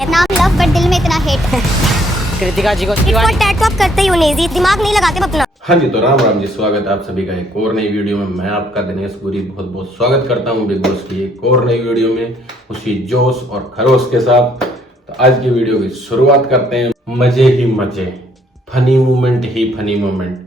नाम love but दिल में इतना हेट। कृतिका जी को टैटू आप करते ही हो नेजी, दिमाग नहीं लगाते अपना। हाँ जी, तो राम राम जी, स्वागत है आप सभी का एक और नई वीडियो में। मैं आपका दिनेश पुरी बहुत बहुत स्वागत करता हूँ बिग बॉस की एक और नई वीडियो में, उसी जोश और खरोश के साथ। तो आज की वीडियो की शुरुआत करते हैं। मजे ही मजे, फनी मोमेंट ही फनी मोमेंट।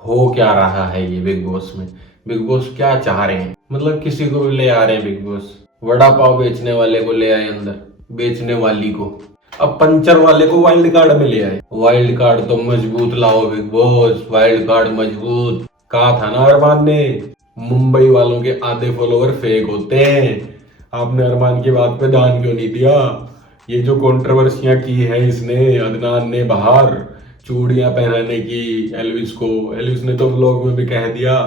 हो क्या रहा है ये बिग बॉस में? बिग बॉस क्या चाह रहे हैं? मतलब किसी को भी ले आ रहे हैं बिग बॉस। वड़ा पाव बेचने वाले को ले आए अंदर, बेचने वाली को। अब पंचर वाले को वाइल्ड कार्ड में ले आए। वाइल्ड कार्ड तो मजबूत लाओ बिग बॉस, वाइल्ड कार्ड मजबूत। कहा था ना अरमान ने, मुंबई वालों के आधे फॉलोवर फेक होते हैं। आपने अरमान की बात पे ध्यान क्यों नहीं दिया? ये जो कंट्रोवर्सियां की है इसने, अदनान ने बाहर चूड़ियां पहनाने की एल्विस को, एल्विस ने तो व्लॉग में भी कह दिया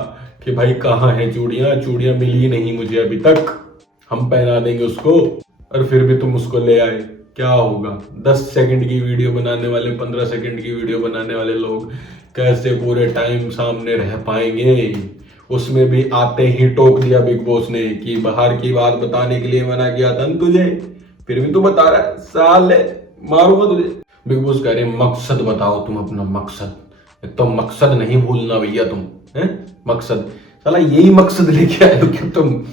कि भाई कहाँ है चूड़ियां, चूड़ियां मिली नहीं मुझे अभी तक, हम पहना देंगे उसको। और फिर भी तुम उसको ले आए। क्या होगा? 10 सेकंड की वीडियो बनाने वाले, 15 सेकंड की वीडियो बनाने वाले लोग कैसे पूरे टाइम सामने रह पाएंगे? उसमें भी आते ही टोक दिया बिग बॉस ने कि बाहर की बात बताने के लिए मना किया था न तुझे, फिर भी तू बता रहा है, साले मारूंगा तुझे। बिग बॉस कह रहे मकसद बताओ तुम अपना मकसद। एक तो मकसद नहीं भूलना भैया तुम, है मकसद। साला यही मकसद लेके आए हो क्या तुम?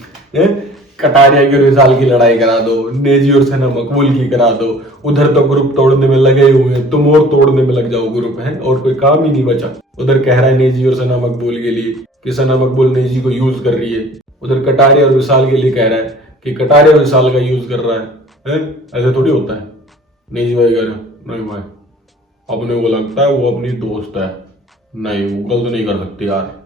कटारिया की और विशाल की लड़ाई करा दो, नेजी और सना मकबूल की करा दो। उधर तो ग्रुप तोड़ने में लगे हुए हैं, तुम और तोड़ने में लग जाओ ग्रुप, है और कोई काम ही नहीं बचा। उधर कह रहा है नेजी और सना मकबूल के लिए कि सना मकबूल नेजी को यूज कर रही है, उधर कटारिया और विशाल के लिए कह रहा है कि कटारिया और विशाल का यूज कर रहा है? ऐसे थोड़ी होता है। नेजी भाई कह रहे नहीं भाई, अपने को लगता है वो अपनी दोस्त है, नहीं वो गलत नहीं कर सकती यार,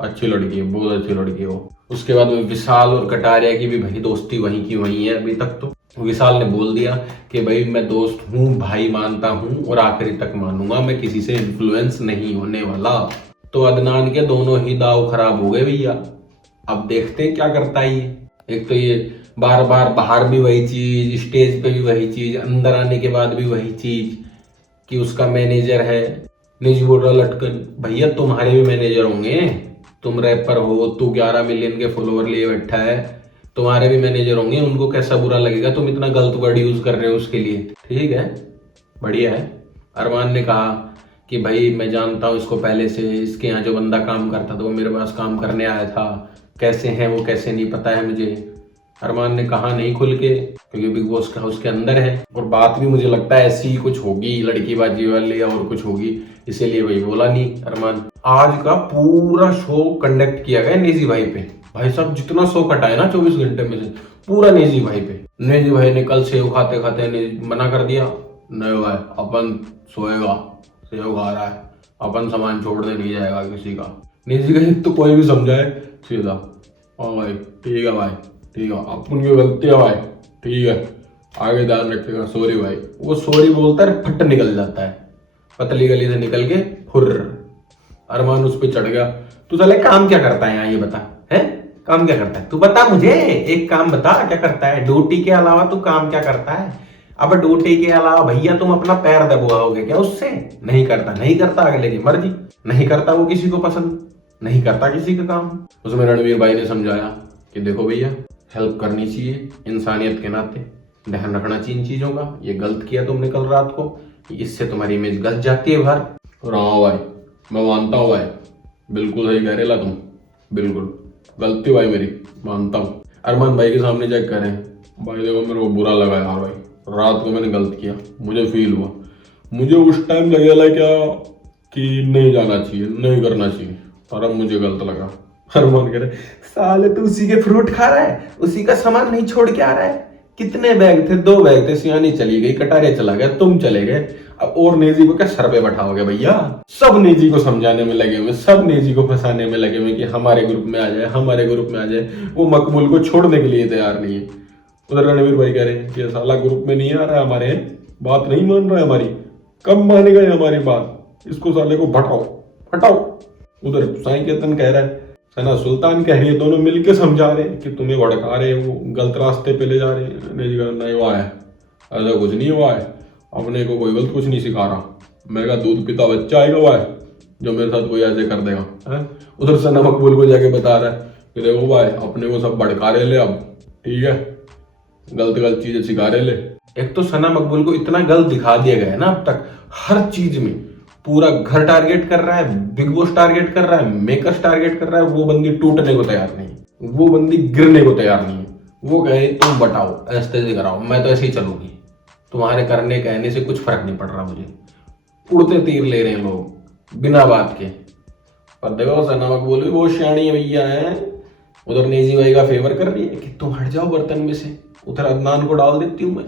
अच्छी लड़की है, बहुत अच्छी लड़की है वो। उसके बाद में विशाल और कटारिया की भी भाई दोस्ती वहीं की वहीं है अभी तक। तो विशाल ने बोल दिया कि भाई मैं दोस्त हूँ, भाई मानता हूँ और आखिरी तक मानूंगा, मैं किसी से इन्फ्लुएंस नहीं होने वाला। तो अदनान के दोनों ही दाव खराब हो गए भैया। अब देखते हैं क्या करता है ये। एक तो ये बार बार बाहर भी वही चीज, स्टेज पे भी वही चीज, अंदर आने के बाद भी वही चीज कि उसका मैनेजर है। निजी बोल रहा लटकन, भैया तुम्हारे भी मैनेजर होंगे, तुम रैपर हो, तू 11 मिलियन के फॉलोवर लिए बैठा है, तुम्हारे भी मैनेजर होंगे, उनको कैसा बुरा लगेगा तुम इतना गलत वर्ड यूज कर रहे हो उसके लिए। ठीक है, बढ़िया है। अरमान ने कहा कि भाई मैं जानता हूँ इसको पहले से, इसके यहाँ जो बंदा काम करता था वो मेरे पास काम करने आया था, कैसे है वो कैसे नहीं पता है मुझे। अरमान ने कहा नहीं खुल के, क्योंकि बिग बॉस का हाउस के अंदर है और बात भी मुझे लगता है ऐसी ही कुछ होगी, लड़कीबाजी वाली या और कुछ होगी, इसीलिए वही बोला नहीं अरमान। आज का पूरा शो कंडक्ट किया गया नेजी भाई पे। भाई साहब जितना शो कटा है ना 24 घंटे में से, पूरा नेजी भाई पे। नेजी भाई ने कल सेव खाते खाते मना कर दिया, नहीं भाई अपन सोएगा, सेव खा रहा है, अपन सामान छोड़ने नहीं जाएगा किसी का। नेजी का तो कोई भी समझाए सीधा, हाँ भाई ठीक है भाई, ठीक है अपन की गलती है भाई, ठीक है आगे ध्यान रखेगा, सॉरी भाई। वो सॉरी बोलता है, फट निकल जाता है, पतली गली से निकल के फुर्र। अरमान उस पे चढ़ गया, तू साले काम क्या करता है यहाँ ये बता, है काम क्या करता है तू बता मुझे, एक काम बता क्या करता है, ड्यूटी के अलावा तू काम क्या करता है? अब ड्यूटी के अलावा भैया तुम अपना पैर दबाओगे क्या उससे? नहीं करता, नहीं करता, अगले की मर्जी, नहीं करता वो किसी को पसंद, नहीं करता किसी का काम। उसमें रणवीर भाई ने समझाया कि देखो भैया हेल्प करनी चाहिए, इंसानियत के नाते ध्यान रखना चाहिए इन चीजों का, ये गलत किया तुमने कल रात को, इससे तुम्हारी इमेज गलत जाती है बाहर। हाँ भाई मैं मानता हूँ भाई, बिल्कुल सही कह रहे ला तुम, बिल्कुल गलती भाई मेरी, मानता हूँ। अरमान भाई के सामने चेक करें, भाई देखो मेरे को बुरा लगा यार भाई, रात को मैंने गलत किया, मुझे फील हुआ, मुझे उस टाइम लगेगा क्या कि नहीं जाना चाहिए, नहीं करना चाहिए, और अब मुझे गलत लगा। अरमान कह रहे साले तू उसी के फ्रूट खा रहा है, उसी का सामान नहीं छोड़ के आ रहा है। कितने बैग थे? 2 बैग थे, सियानी चली गई, कटारिया चला गया, तुम चले गए, अब और नेजी को क्या सर पे बैठाओगे भैया? सब नेजी को समझाने में लगे हुए, सब नेजी को फंसाने में लगे हुए कि हमारे ग्रुप में आ जाए, हमारे ग्रुप में आ जाए। वो मकबूल को छोड़ने के लिए तैयार नहीं है। उधर रणवीर भाई कह रहे हैं कि साला ग्रुप में नहीं आ रहा है, हमारे बात नहीं मान रहा है हमारी, कब मानेगा ये हमारी बात, इसको साले को भटाओ हटाओ। उधर साईं केतन कह रहा है, सना सुल्तान कह रही है, दोनों मिलके समझा रहे हैं कि तुम्हें भड़का रहे हैं, वो गलत रास्ते पे ले जा रहे हैं। नहीं हुआ है, ऐसा कुछ नहीं हुआ है, अपने को कोई गलत कुछ नहीं सिखा रहा, मेरा दूध पीता बच्चा आएगा हुआ है जो मेरे साथ कोई ऐसे कर देगा, है? उधर सना मकबूल को जाके बता रहा है कि देखो भाई अपने को सब भड़का रहे ले अब, ठीक है गलत गलत चीजें सिखा रहे ले। एक तो सना मकबूल को इतना गलत दिखा दिया गया है ना, अब तक हर चीज में पूरा घर टारगेट कर रहा है, बिग बॉस टारगेट कर रहा है, मेकर्स टारगेट कर रहा है। वो बंदी टूटने को तैयार नहीं, वो बंदी गिरने को तैयार नहीं है। वो कहे तुम बताओ, ऐसे कराओ, मैं तो ऐसे ही चलूंगी, तुम्हारे करने कहने से कुछ फर्क नहीं पड़ रहा मुझे। उड़ते तीर ले रहे हैं लोग बिना बात के। पर देखो सना मकबूल भी बहुत सियाणी भैया है, उधर नेजी भाई का फेवर कर रही है कि तुम हट जाओ बर्तन में से, उधर अदनान को डाल देती हूँ मैं।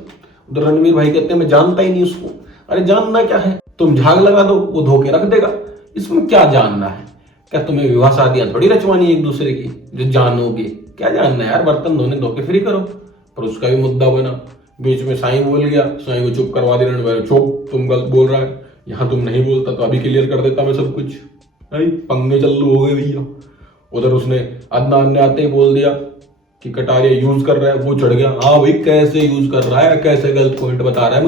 उधर रणवीर भाई कहते हैं मैं जानता ही नहीं उसको। अरे जानना क्या है, तुम झाग लगा दो, वो धोके रख देगा, इसमें क्या जानना है? क्या तुम्हें विवाह शादियां थोड़ी रचवानी एक दूसरे की जो जानोगे? क्या जानना है यार, बर्तन धोने धोके फ्री करो। पर उसका भी मुद्दा बना, बीच में साईं बोल गया, साईं को चुप करवा दे रणवीर, चुप तुम गलत बोल रहा है, यहाँ तुम नहीं बोलता तो अभी क्लियर कर देता मैं सब कुछ। पंगे चालू हो गए भैया। उधर उसने अदनान ने आते ही बोल दिया कि कटारिया यूज कर रहा है, वो चढ़ गया। हाँ भाई कैसे यूज कर रहा है, कैसे गलत पॉइंट बता रहा है,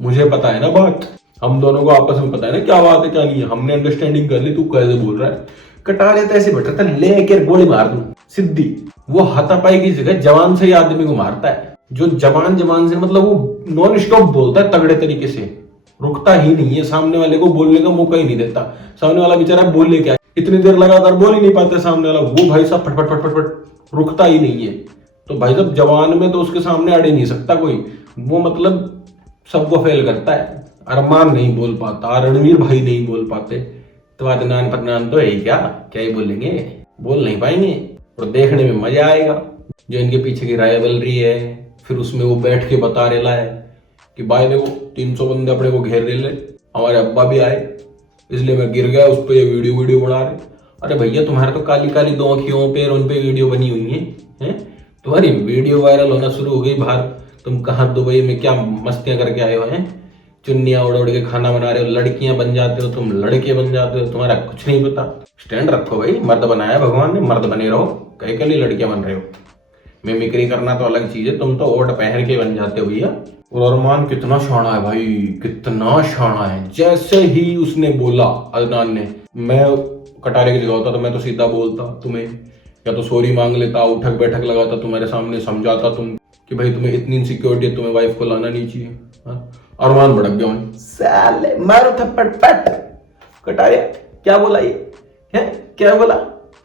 मुझे पता है ना बात, हम दोनों को आपस में पता है ना क्या बात है क्या नहीं है, हमने अंडरस्टैंडिंग कर ली, तू कैसे बोल रहा है। कटारिया तो ऐसे बैठा था, लेकर गोली मार दूं सिद्धि। वो हाथापाई की जगह जवान से ही आदमी को मारता है, जो जवान से मतलब वो नॉन स्टॉप बोलता है तगड़े तरीके से, रुकता ही नहीं है, सामने वाले को बोलने का मौका ही नहीं देता। सामने वाला बेचारा बोले क्या, इतनी देर लगातार बोल ही नहीं पाते सामने वाला, वो भाई साहब फटफट फटफट फट रुकता ही नहीं है। तो भाई साहब जवान में तो उसके सामने अड़े नहीं सकता कोई, वो मतलब सबको फेल करता है। अरमान नहीं बोल पाता, रणवीर भाई नहीं बोल पाते, तो अदनान फदनान तो है ही, क्या ही बोलेंगे, बोल नहीं पाएंगे। और देखने में मजा आएगा, जो इनके पीछे की राइवलरी है, फिर उसमें वो बैठ के बता रेला है कि भाई देखो 300 बंदे अपने को घेर ले, हमारे अब्बा भी आए इसलिए मैं गिर गया, उस पर ये वीडियो बना रहे। अरे भैया तुम्हारे तो काली काली दो आंखियों पे उन पे वीडियो बनी हुई है? तुम्हारी वीडियो वायरल होना शुरू हो गई बाहर, तुम कहाँ दुबई में क्या मस्तियां करके आए हो हैं, चुन्नियां उड़ उड़ के खाना बना रहे हो, लड़कियां बन जाते हो तुम, लड़के बन जाते हो, तुम्हारा कुछ नहीं पता। स्टैंड रखो भाई, मर्द बनाया भगवान ने, मर्द बने रहो, कई के लिए लड़कियां बन रहे हो। मिमिक्री करना तो अलग चीज है, तुम तो ओट पहन के बन जाते हो भैया। और अरमान कितना शाना है भाई, कितना शाना है। जैसे ही उसने बोला अदनान ने, मैं कटारे की जगह होता तो मैं तो सीधा बोलता तुम्हें, या तो सॉरी मांग लेता, उठक बैठक लगाता, तुम्हारे सामने समझाता तुम कि भाई तुम्हें इतनी इनसिक्योरिटी है, तुम्हें वाइफ को लाना नहीं चाहिए। अरमान भड़क गया, साले मारो थप्पड़ पट। कटारिया क्या बोला ये है, क्या बोला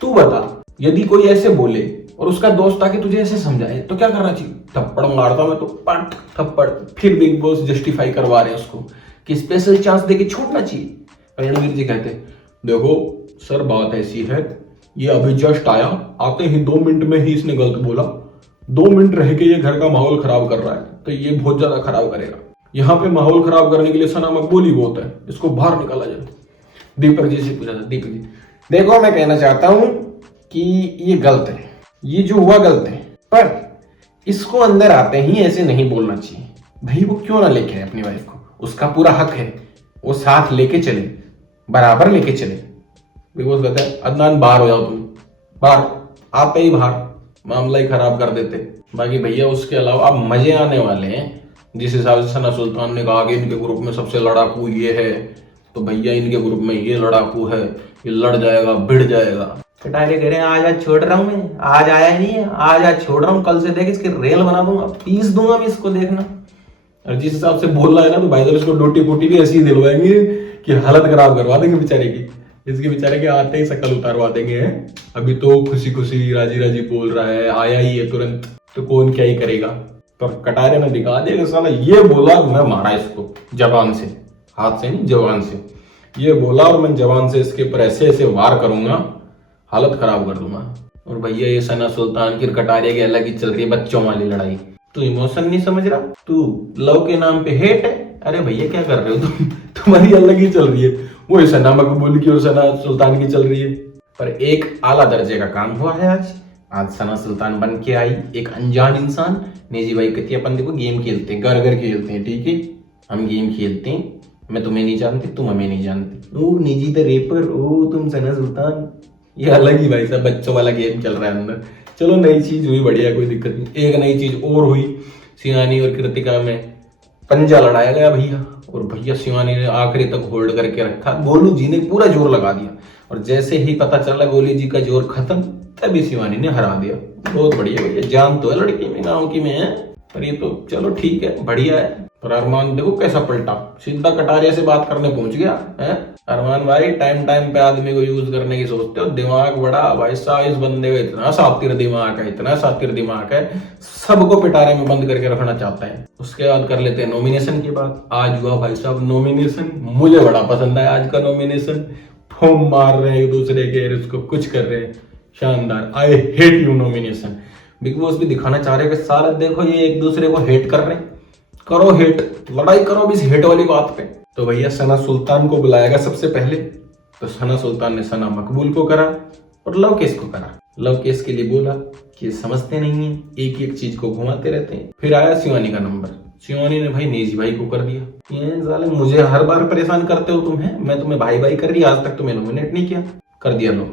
तू बता। यदि कोई ऐसे बोले और उसका दोस्त आके तुझे ऐसे समझाए तो क्या करना चाहिए? थप्पड़ मारता मैं तो, पट थप्पड़। फिर बिग बॉस जस्टिफाई करवा रहे हैं उसको कि स्पेशल चांस देके छोड़ना चाहिए। रणवीर जी कहते देखो सर बात ऐसी है, ये अभी जस्ट आया, आते ही 2 मिनट में ही इसने गलत बोला, 2 मिनट रह के ये घर का माहौल खराब कर रहा है, तो ये बहुत ज्यादा खराब करेगा। यहाँ पे माहौल खराब करने के लिए सना मकबूल ही बहुत है, इसको बाहर निकाला जाए। दीपक जी से पूछा था, दीपक जी देखो मैं कहना चाहता हूं कि ये गलत है, ये जो हुआ गलत है, पर इसको अंदर आते ही ऐसे नहीं बोलना चाहिए। भाई वो क्यों ना लेके आए अपनी वाइफ को, उसका पूरा हक है, वो साथ लेके चले, बराबर लेके चले। बिग बॉस कहते हैं अदनान बाहर हो जाओ, तुम बाहर, आते ही बाहर, मामला ही खराब कर देते। बाकी भैया उसके अलावा अब मजे आने वाले हैं। जिस हिसाब से सना सुल्तान ने कहा कि इनके ग्रुप में सबसे लड़ाकू ये है, तो भैया इनके ग्रुप में ये लड़ाकू है, ये लड़ जाएगा, भिड़ जाएगा। कटारे कह रहे हैं आज छोड़ रहा हूँ मैं, आज आया नहीं है, आज छोड़ रहा हूँ, कल से देख इसकी रेल बना दूंगा, पीस दूंगा मैं इसको, देखना। और जिस हिसाब से बोल रहा है ना, तो भाई साहब इसको डोटी पोटी भी ऐसी दिलवाएंगे कि हालत खराब करवा देंगे बेचारे की। इसके बेचारे के आते ही शकल उतारवा देंगे। अभी तो खुशी खुशी राजी राजी बोल रहा है, आया ही है तुरंत, तो कौन क्या ही करेगा। पर कटारे ने दिखा दिया कि साला ये बोला, मैं मारा इसको जबान से, हाथ से नहीं जबान से। ये बोला और मैं जबान से इसके ऊपर ऐसे ऐसे वार करूंगा, हालत खराब कर दूंगा। और भैया ये सना सुल्तान की कटारिया की अलग ही चल रही है बच्चों वाली लड़ाई। तू इमोशन नहीं समझ रहा, तू लव के नाम पे हेट है। अरे भैया क्या कर रहे हो तुम, तुम्हारी अलग ही चल रही है, वो सना मकबूल की और सना सुल्तान की चल रही है। पर एक आला दर्जे का काम हुआ है आज सना सुल्तान बन के आई एक अनजान इंसान। नेजी भाई कहती है अपन देखो गेम खेलते हैं, घर घर खेलते हैं, ठीक है हम गेम खेलते हैं, मैं तुम्हें नहीं जानती, तुम हमें नहीं जानती। ओ नेजी द रेपर, ओ तुम सना सुल्तान, ये अलग ही भाई साहब बच्चों वाला गेम चल रहा है अंदर। चलो नई चीज हुई, बढ़िया, कोई दिक्कत नहीं। एक नई चीज और हुई, शिवानी और कृतिका में पंजा लड़ाया गया भैया, और भैया शिवानी ने आखिरी तक होल्ड करके रखा, गोलू जी ने पूरा जोर लगा दिया, और जैसे ही पता चला गोलू जी का जोर खत्म, तभी शिवानी ने हरा दिया। बहुत बढ़िया भैया, जान तो है लड़की में, गाँव की में है। पर ये तो चलो ठीक है, बढ़िया है। पर अरमान देखो कैसा पलटा, सीधा कटारिया से बात करने पहुंच गया है। अरमान भाई टाइम टाइम पे आदमी को यूज करने की सोचते हो, दिमाग बड़ा भाई साहब, इस बंदे का इतना सातिर दिमाग है, इतना सातिर दिमाग है, सबको पिटारे में बंद करके रखना चाहता है। उसके बाद कर लेते हैं नॉमिनेशन की बात। आज हुआ भाई साहब नॉमिनेशन, मुझे बड़ा पसंद है आज का नॉमिनेशन। फॉर्म मार रहे हैं एक दूसरे के, उसको कुछ कर रहे हैं, शानदार। I hate you nomination. Big boss भी दिखाना चाह रहे हैं कि सारा देखो ये एक दूसरे को हेट कर रहे हैं, करो हेट, लड़ाई करो भी इस हेट वाली बात पे। तो भैया सना सुल्तान को बुलाएगा सबसे पहले, तो सना सुल्तान ने सना मकबूल को करा और लवकेश को करा। लवकेश के लिए बोला कि समझते नहीं है, एक एक चीज को घुमाते रहते हैं। फिर आया शिवानी का नंबर, शिवानी ने भाई नेजी भाई को कर दिया। ये साले मुझे हर बार परेशान करते हो तुम, है मैं तुम्हें भाई भाई कर रही, आज तक तुम्हें नॉमिनेट नहीं किया, कर दिया लो।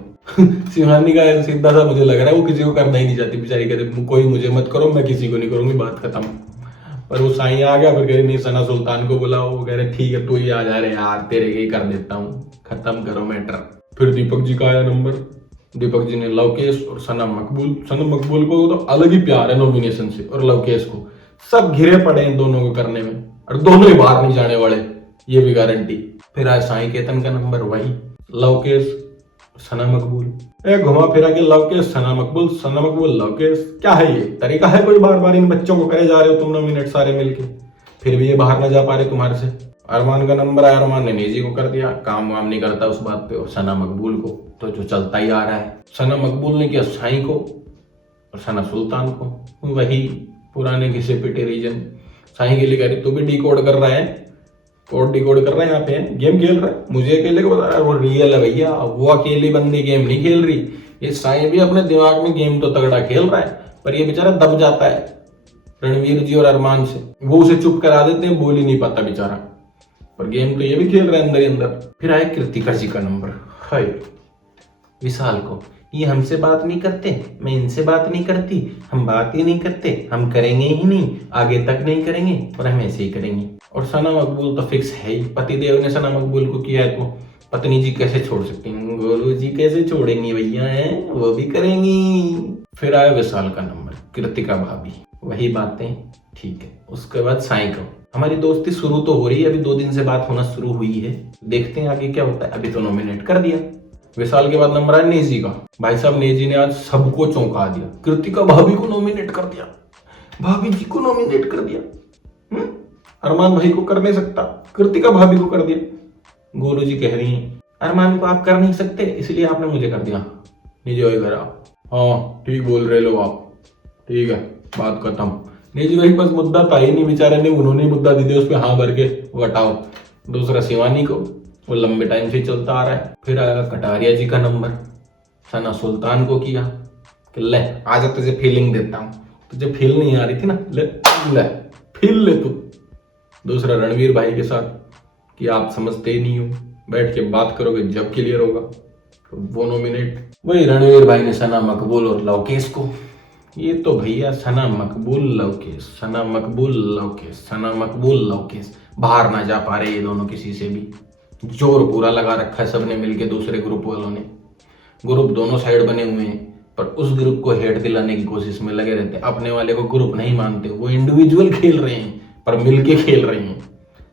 शिवानी का सीधा सा मुझे लग रहा है वो किसी को करना ही नहीं चाहती बेचारी, कहते कोई मुझे मत करो, मैं किसी को नहीं करूंगी, बात खत्म। पर वो साईं आ गया, फिर कह रहे नहीं सना सुल्तान को बुलाओ, वो कह रहे ठीक है तू ही आ जा रहे यार, तेरे के ही कर देता हूँ, खत्म करो मैटर। फिर दीपक जी का आया नंबर, दीपक जी ने लवकेश और सना मकबूल को तो अलग ही प्यार है नॉमिनेशन से, और लवकेश को सब घिरे पड़े हैं दोनों को करने में, और दोनों ही बाहर नहीं जाने वाले, ये भी गारंटी। फिर आया साईं केतन का नंबर, वही लवकेश सना मकबूल, घुमा फिरा के लवकेश सना मकबूल लवकेश। क्या है ये तरीका है कोई, बार बार इन बच्चों को करे जा रहे हो तुम नॉमिनेट सारे मिलके, फिर भी ये बाहर ना जा पा रहे तुम्हारे से। अरमान का नंबर आया, अरमान ने नेजी को कर दिया, काम वाम नहीं करता उस बात पे, और सना मकबूल को तो जो चलता ही आ रहा है। सना मकबूल ने किया साईं को और सना सुल्तान को, वही पुराने घिसे पिटे रीजन। साईं के लिए कह रही तू भी डिकोड कर रहा है, कोड डिकोड कर रहा है, यहाँ पे गेम खेल रहा है, मुझे अकेले को बता रहा है, वो रियल है भैया, वो अकेली बंदी गेम नहीं खेल रही। ये साईं भी अपने दिमाग में गेम तो तगड़ा खेल रहा है, पर ये बेचारा दब जाता है रणवीर जी और अरमान से, वो उसे चुप करा देते हैं, बोल ही नहीं पाता बेचारा, पर गेम तो ये भी खेल रहा है अंदर ही अंदर। फिर आए कृतिका जी का नंबर, हाय विशाल को, ये हमसे बात नहीं करते, मैं इनसे बात नहीं करती, हम बात ही नहीं करते, हम करेंगे ही नहीं, आगे तक नहीं करेंगे और हम ऐसे ही करेंगे। और सना मकबूल तो फिक्स है ही, पतिदेव ने सना मकबूल को किया है तो पत्नी जी कैसे छोड़ सकती हैं, गोलू जी कैसे छोड़ेंगी भैया, हैं वो भी करेंगी। फिर आया विशाल का नंबर, कृतिका भाभी, वही बातें ठीक है। उसके बाद साईं को, हमारी दोस्ती शुरू तो हो रही है, अभी 2 दिन से बात होना शुरू हुई है, देखते हैं आगे क्या होता है, अभी तो नॉमिनेट कर दिया। विशाल के बाद नंबर आया नेजी का, भाई साहब नेजी ने आज सबको चौंका दिया, कृतिका भाभी को नॉमिनेट कर दिया, भाभी जी को नॉमिनेट कर दिया, अरमान भाई को कर नहीं सकता, कृतिका भाभी को कर दिया। गोलू जी कह रही हैं अरमान को आप कर नहीं सकते इसलिए आपने मुझे कर दिया, नेजी भाई करा, हाँ ठीक बोल रहे लो आप, ठीक है बात खत्म। नेजी भाई बस मुद्दा था ही नहीं बेचारे ने, उन्होंने मुद्दा दे दिया उस पर हाँ भर के, वो हटाओ। दूसरा शिवानी को, वो लंबे टाइम से चलता आ रहा है। फिर आया कटारिया जी का नंबर, सना सुल्तान को किया कि ले आजा तुझे फीलिंग देता हूँ, तुझे फील नहीं आ रही थी ना, ले ले फील ले तू। दूसरा रणवीर भाई के साथ कि आप समझते ही नहीं हो, बैठ के बात करोगे जब क्लियर होगा, तो वो नॉमिनेट। वही रणवीर भाई ने सना मकबूल और लवकेश को, ये तो भैया सना मकबूल लवकेश, सना मकबूल लवकेश, सना मकबूल लवकेश, बाहर ना जा पा रहे ये दोनों किसी से भी, जोर पूरा लगा रखा है सबने मिलके, दूसरे ग्रुप वालों ने, ग्रुप दोनों साइड बने हुए हैं, पर उस ग्रुप को हेट दिलाने की कोशिश में लगे रहते हैं, अपने वाले को ग्रुप नहीं मानते, वो इंडिविजुअल खेल रहे हैं पर मिलके खेल रहे हैं।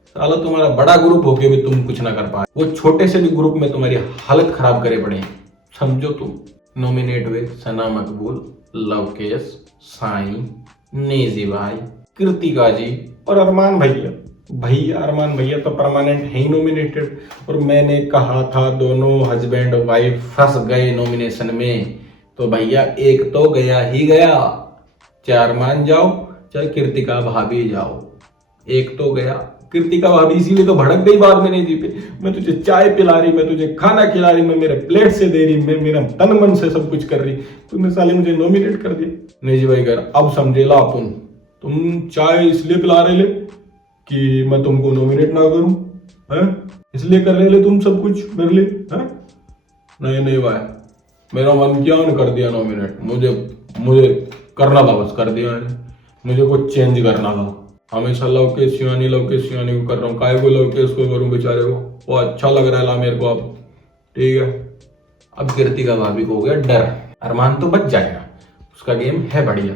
साला तुम्हारा बड़ा ग्रुप होके भी तुम कुछ ना कर पा, वो छोटे से भी ग्रुप में तुम्हारी हालत खराब करे पड़े हैं, समझो तुम। नॉमिनेट हुए सना मकबूल, लवकेश, साईं, नेजी भाई, कृतिका जी और अरमान भैया। भैया अरमान भैया तो परमानेंट है ही नॉमिनेटेड, और मैंने कहा था दोनों हस्बैंड वाइफ फंस गए नॉमिनेशन में, तो भैया एक तो गया ही गया, चाहे अरमान जाओ चाहे कृतिका भाभी जाओ, एक तो गया। कृतिका भाभी इसीलिए तो भड़क गई बाद में नेजी पे, मैं तुझे चाय पिला रही, मैं तुझे खाना खिला रही, मैं मेरे प्लेट से दे रही, मैं मेरा तन मन से सब कुछ कर रही, तुमने साले मुझे नॉमिनेट कर दिया। नेजी भाई कर अब समझेला अपन, तुम चाय इसलिए पिला रहे ले कि मैं तुमको नॉमिनेट ना करूं, है इसलिए कर रहे ले तुम सब कुछ मेरे लिए, है नहीं भाई, मेरा मन किया ना कर दिया नॉमिनेट, मुझे करना था, बस कर दिया, मुझे कुछ चेंज करना था। हमेशा लवकेश शिवानी को कर रहा हूँ, काय को लवकेश को करूँ बेचारे को, वो अच्छा लग रहा है मेरे को अब, ठीक है। अब कृतिका भाभी को हो गया डर, अरमान तो बच जाएगा, उसका गेम है बढ़िया,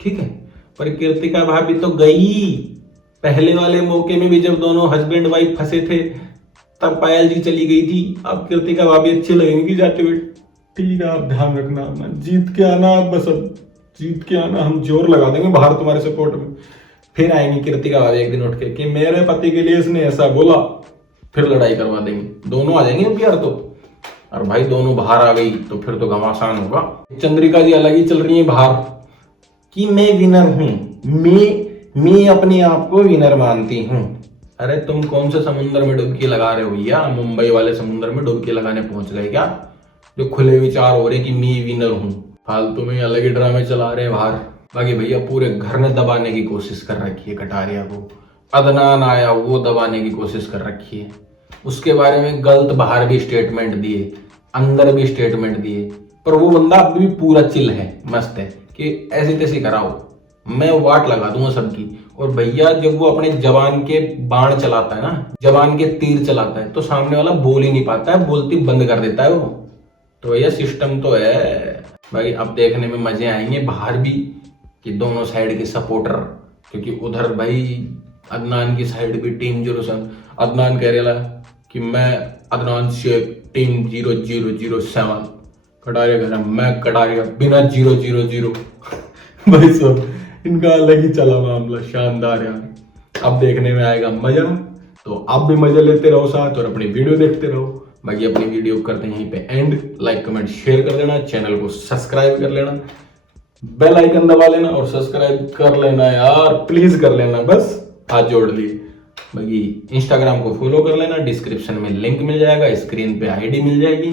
ठीक है, पर कृतिका भाभी तो गई। पहले वाले मौके में भी जब दोनों हस्बैंड वाइफ फंसे थे तब पायल जी चली गई थी। अब कृतिका भाभी अच्छी लगेंगी जाते हुए। ठीक है, आप ध्यान रखना, मैं जीत के आना, आप बस अब जीत के आना, हम जोर लगा देंगे बाहर तुम्हारे सपोर्ट में। फिर आएंगी कृतिका भाभी एक दिन उठ के कि मेरे पति के लिए इसने ऐसा बोला, फिर लड़ाई करवा देंगे, दोनों आ जाएंगे उनकी यार तो। और भाई दोनों बाहर आ गई तो फिर तो घमासान होगा। चंद्रिका जी अलग ही चल रही है बाहर कि मैं विनर हूं, मैं अपने आप को विनर मानती हूं। अरे तुम कौन से समुद्र में डुबकी लगा रहे हो भैया? मुंबई वाले समुद्र में डुबकी लगाने पहुंच गए क्या? जो खुले विचार हो रहे कि मैं विनर हूं, फालतू में अलग ही ड्रामे चला रहे हैं बाहर। बाकी भैया पूरे घर ने दबाने की कोशिश कर रखी है कटारिया को। अदनान आया वो दबाने की कोशिश कर रखी है, उसके बारे में गलत बाहर भी स्टेटमेंट दिए, अंदर भी स्टेटमेंट दिए, पर वो बंदा अब भी पूरा चिल है, मस्त है कि ऐसी तैसी कराओ, मैं वाट लगा दूंगा सबकी। और भैया जब वो अपने जवान के बाण चलाता है ना, जवान के तीर चलाता है, तो सामने वाला बोल ही नहीं पाता है, बोलती बंद कर देता है वो। तो भैया सिस्टम तो है। भाई अब देखने में मजे आएंगे बाहर भी कि दोनों साइड के सपोर्टर, क्योंकि उधर भाई अदनान की साइड भी टीम 07, अदनान कह रहा कि मैं अदनान शेख टीम 0007, कटारिया कह रहा मैं कटारिया बिना 000। भाई सब इनका अलग ही चला मामला, शानदार यार। अब देखने में आएगा मजा, तो आप भी मजा लेते रहो साथ और अपनी वीडियो देखते रहो। बाकी अपनी वीडियो करते हैं यहीं पे एंड। लाइक कमेंट शेयर कर देना, चैनल को सब्सक्राइब कर लेना, बेल आइकन दबा लेना और सब्सक्राइब कर लेना यार, प्लीज कर लेना, बस हाथ जोड़ लिए। बाकी इंस्टाग्राम को फॉलो कर लेना, डिस्क्रिप्शन में लिंक मिल जाएगा, स्क्रीन पे आईडी मिल जाएगी।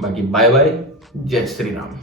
बाकी बाय बाय, जय श्री राम।